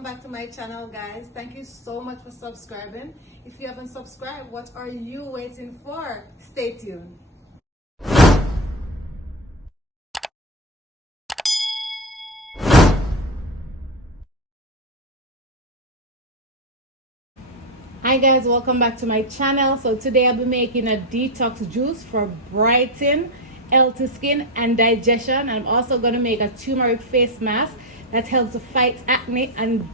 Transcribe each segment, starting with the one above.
welcome back to my channel, guys. Thank you so much for subscribing. If you haven't subscribed, what are you waiting for? Stay tuned. Hi guys, welcome back to my channel. So today I'll be making a detox juice for brighten, healthy skin and digestion. I'm also going to make a turmeric face mask that helps to fight acne and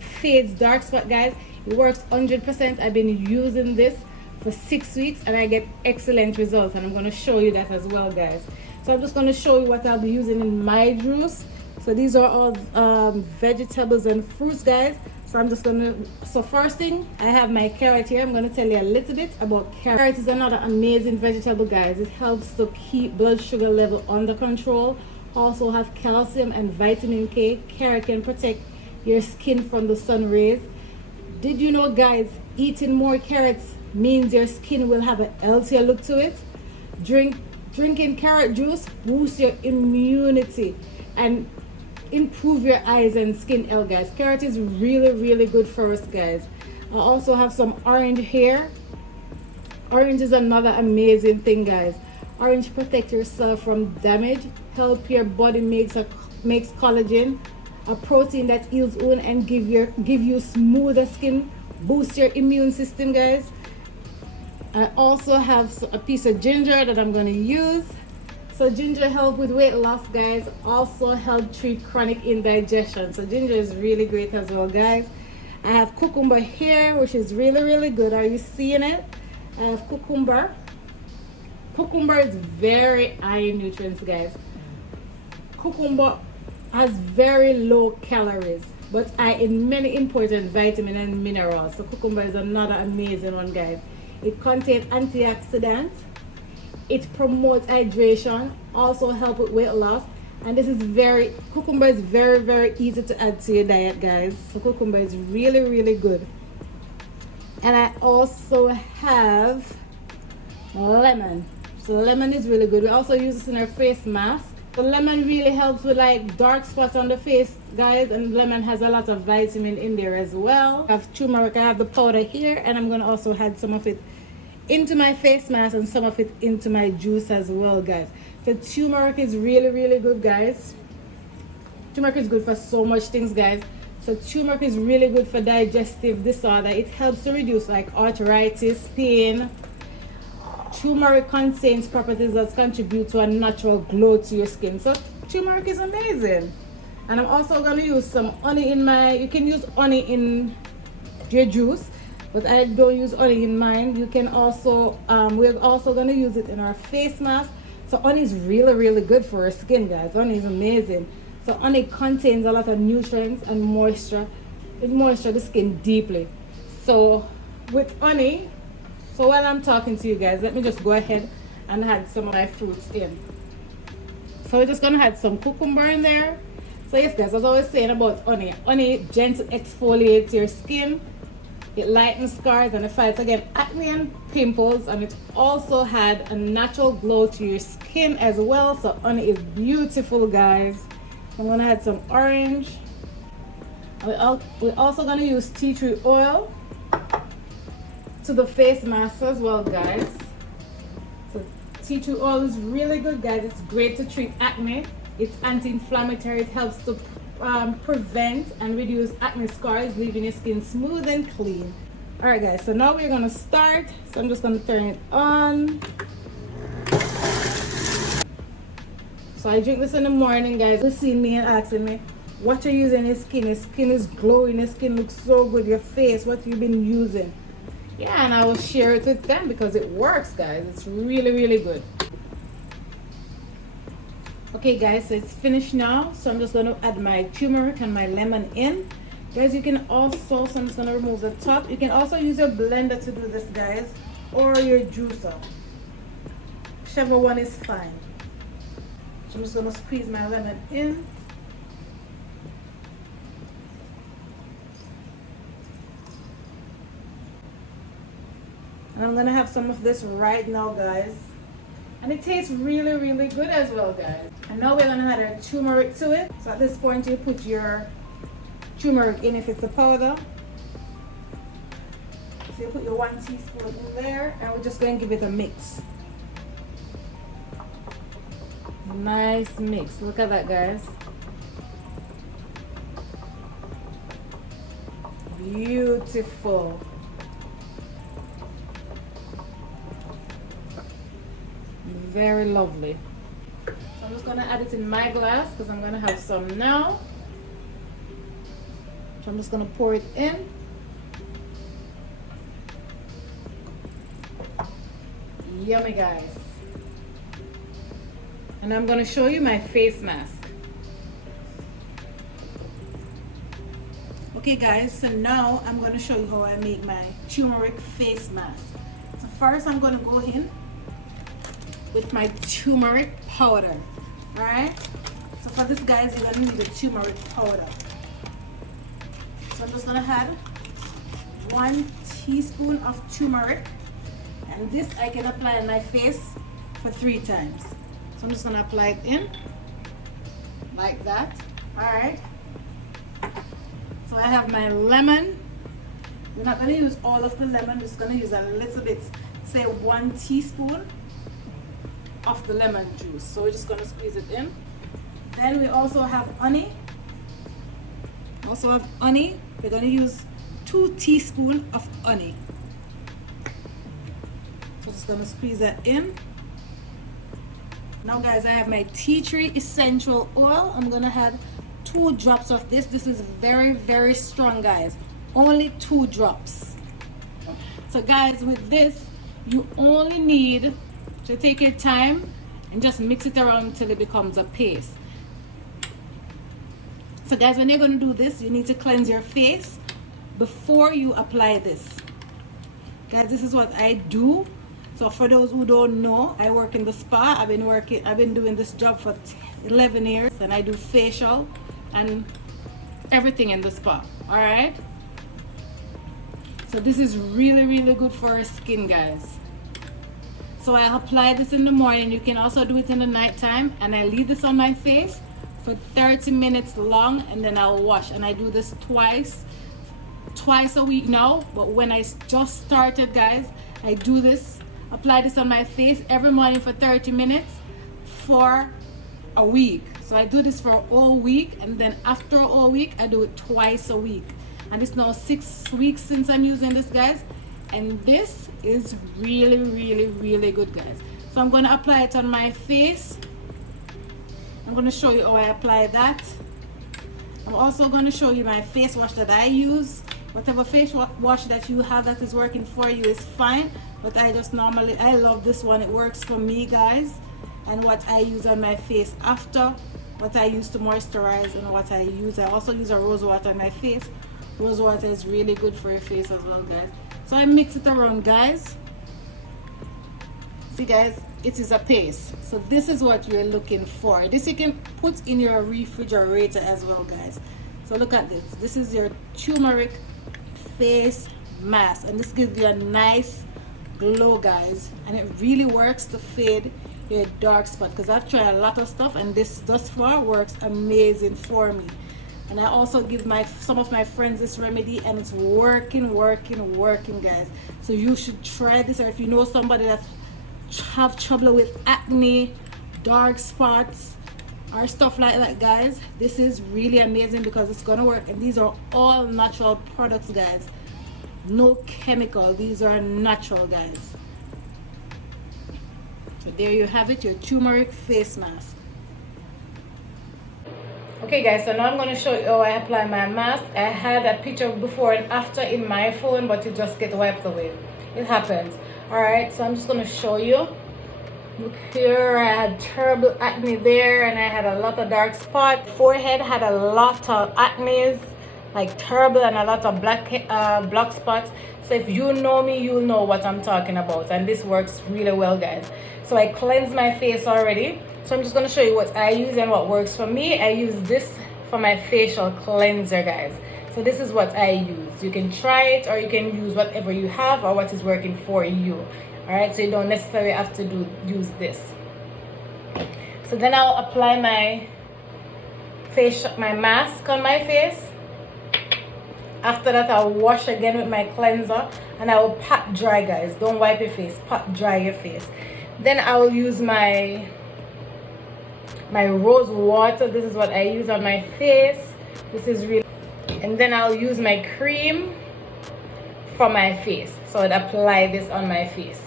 fades dark spot, guys. It works 100%. I've been using this for 6 weeks and I get excellent results, and I'm going to show you that as well, guys. So I'm just going to show you what I'll be using in my juice. So these are all vegetables and fruits, guys. So I'm just gonna, so first thing, I have my carrot here. I'm gonna tell you a little bit about carrot. Carrot is another amazing vegetable, guys. It helps to keep blood sugar level under control. Also have calcium and vitamin K. Carrot can protect your skin from the sun rays. Did you know, guys, eating more carrots means your skin will have a healthier look to it? Drinking carrot juice boosts your immunity and improve your eyes and skin health, guys. Carrot is really good for us, guys. I also have some orange here. Orange is another amazing thing, guys. Orange protect yourself from damage, help your body makes collagen, a protein that heals wound and give you smoother skin, boost your immune system, guys. I also have a piece of ginger that I'm going to use. So ginger help with weight loss, guys. Also help treat chronic indigestion. So ginger is really great as well, guys. I have cucumber here, which is really good. Are you seeing it? I have cucumber. Cucumber is very high in nutrients, guys. Cucumber has very low calories, but high in many important vitamins and minerals. So cucumber is another amazing one, guys. It contains antioxidants. It promotes hydration, also help with weight loss, and this is cucumber is very easy to add to your diet, guys. So cucumber is really good. And I also have lemon. So lemon is really good. We also use this in our face mask. The lemon really helps with like dark spots on the face, guys, and lemon has a lot of vitamin in there as well. I have turmeric. I have the powder here, and I'm going to also add some of it into my face mask and some of it into my juice as well, guys. So turmeric is really good, guys. Turmeric is good for so much things, guys. So turmeric is really good for digestive disorder. It helps to reduce like arthritis, pain. Turmeric contains properties that contribute to a natural glow to your skin. So turmeric is amazing. And I'm also going to use some honey in you can use honey in your juice, but I don't use honey in mine. You can also we're also going to use it in our face mask. So honey is really good for our skin, guys. Honey is amazing. So honey contains a lot of nutrients and moisture. It moistures the skin deeply. So with honey, so while I'm talking to you guys, let me just go ahead and add some of my fruits in. So we're just going to add some cucumber in there. So yes, guys, as I was saying about honey. Honey gently exfoliates your skin. It lightens scars and it fights against acne and pimples, and it also had a natural glow to your skin as well. So honey is beautiful, guys. I'm gonna add some orange. We're also gonna use tea tree oil to the face mask as well, guys. So tea tree oil is really good, guys. It's great to treat acne. It's anti-inflammatory. It helps to prevent and reduce acne scars, leaving your skin smooth and clean. All right, guys, so now we're gonna start. So I'm just gonna turn it on. So I drink this in the morning, guys. You see me and asking me, what you're using in your skin? Your skin is glowing, your skin looks so good, your face, what you've been using. Yeah, and I will share it with them because it works, guys. It's really good. Okay, guys, so it's finished now. So I'm just going to add my turmeric and my lemon in. Guys, you can also, so I'm just going to remove the top. You can also use your blender to do this, guys, or your juicer. Whichever one is fine. So I'm just going to squeeze my lemon in. And I'm going to have some of this right now, guys. And it tastes really good as well, guys. And now we're gonna add our turmeric to it. So at this point you put your turmeric in if it's a powder. So you put your 1 teaspoon in there, and we're just going to give it a mix. Nice mix. Look at that, guys. Beautiful. Very lovely. So I'm just going to add it in my glass because I'm going to have some now. So I'm just going to pour it in. Yummy, guys. And I'm going to show you my face mask. Okay guys, so now I'm going to show you how I make my turmeric face mask. So first I'm going to go in with my turmeric powder. Alright? So for this, guys, you're going to need the turmeric powder. So I'm just going to add 1 teaspoon of turmeric. And this I can apply on my face for 3 times. So I'm just going to apply it in like that. Alright? So I have my lemon. We're not going to use all of the lemon. We're just going to use a little bit, say 1 teaspoon of the lemon juice. So we're just going to squeeze it in. Then we also have honey. We're going to use 2 teaspoons of honey. So just going to squeeze that in. Now guys, I have my tea tree essential oil. I'm going to add 2 drops of this. This is very, very strong, guys. Only 2 drops. So guys, with this, you only need to take your time and just mix it around until it becomes a paste. So guys, when you're going to do this, you need to cleanse your face before you apply this. Guys, this is what I do. So for those who don't know, I work in the spa. I've been doing this job for 11 years, and I do facial and everything in the spa. All right. So this is really, really good for our skin, guys. So I apply this in the morning. You can also do it in the nighttime, and I leave this on my face for 30 minutes long, and then I'll wash. And I do this twice a week now. But when I just started, guys, I do this, apply this on my face every morning for 30 minutes for a week. So I do this for a whole week, and then after a whole week I do it twice a week. And it's now 6 weeks since I'm using this, guys, and this is really, really, really good, guys. So I'm going to apply it on my face. I'm going to show you how I apply that. I'm also going to show you my face wash that I use. Whatever face wash that you have that is working for you is fine, but I love this one. It works for me, guys. And what I use on my face after, what I use to moisturize, and what I use. I also use a rose water on my face. Rose water is really good for your face as well, guys. So I mix it around, guys. See, guys, it is a paste. So this is what you're looking for. This you can put in your refrigerator as well, guys. So look at this. This is your turmeric face mask, and this gives you a nice glow, guys, and it really works to fade your dark spot, because I've tried a lot of stuff and this thus far works amazing for me. And I also give some of my friends this remedy, and it's working, guys. So you should try this, or if you know somebody that have trouble with acne, dark spots, or stuff like that, guys, this is really amazing because it's gonna work. And these are all natural products, guys. No chemical. These are natural, guys. So there you have it, your turmeric face mask. Okay guys, so now I'm going to show you how I apply my mask. I had a picture before and after in my phone, but it just gets wiped away. It happens. Alright, so I'm just going to show you. Look here, I had terrible acne there, and I had a lot of dark spots. Forehead had a lot of acne, like terrible, and a lot of black spots. So if you know me, you'll know what I'm talking about, and this works really well, guys. So I cleansed my face already. So I'm just going to show you what I use and what works for me. I use this for my facial cleanser, guys. So this is what I use. You can try it, or you can use whatever you have or what is working for you. Alright, so you don't necessarily have to use this. So then I'll apply my mask on my face. After that, I'll wash again with my cleanser, and I will pat dry, guys. Don't wipe your face, pat dry your face. Then I will use my rose water. This is what I use on my face. This is really, and then I'll use my cream for my face. So I'd apply this on my face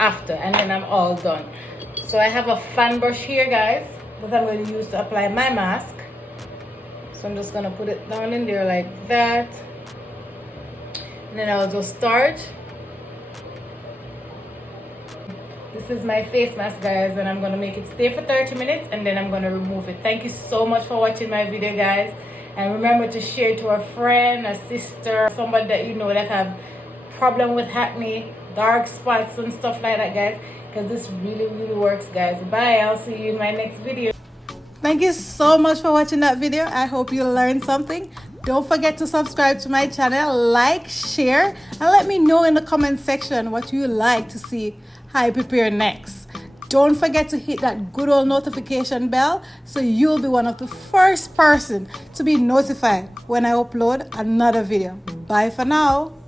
after, and then I'm all done. So I have a fan brush here, guys, that I'm going to use to apply my mask. So I'm just gonna put it down in there like that, and then I'll just start. This is my face mask, guys, and I'm gonna make it stay for 30 minutes, and then I'm gonna remove it. Thank you so much for watching my video, guys, and remember to share to a friend, a sister, somebody that you know that have problem with acne, dark spots and stuff like that, guys, because this really works, guys. Bye. I'll see you in my next video. Thank you so much for watching that video. I hope you learned something. Don't forget to subscribe to my channel, like, share, and let me know in the comment section what you like to see I prepare next. Don't forget to hit that good old notification bell so you'll be one of the first person to be notified when I upload another video. Bye for now.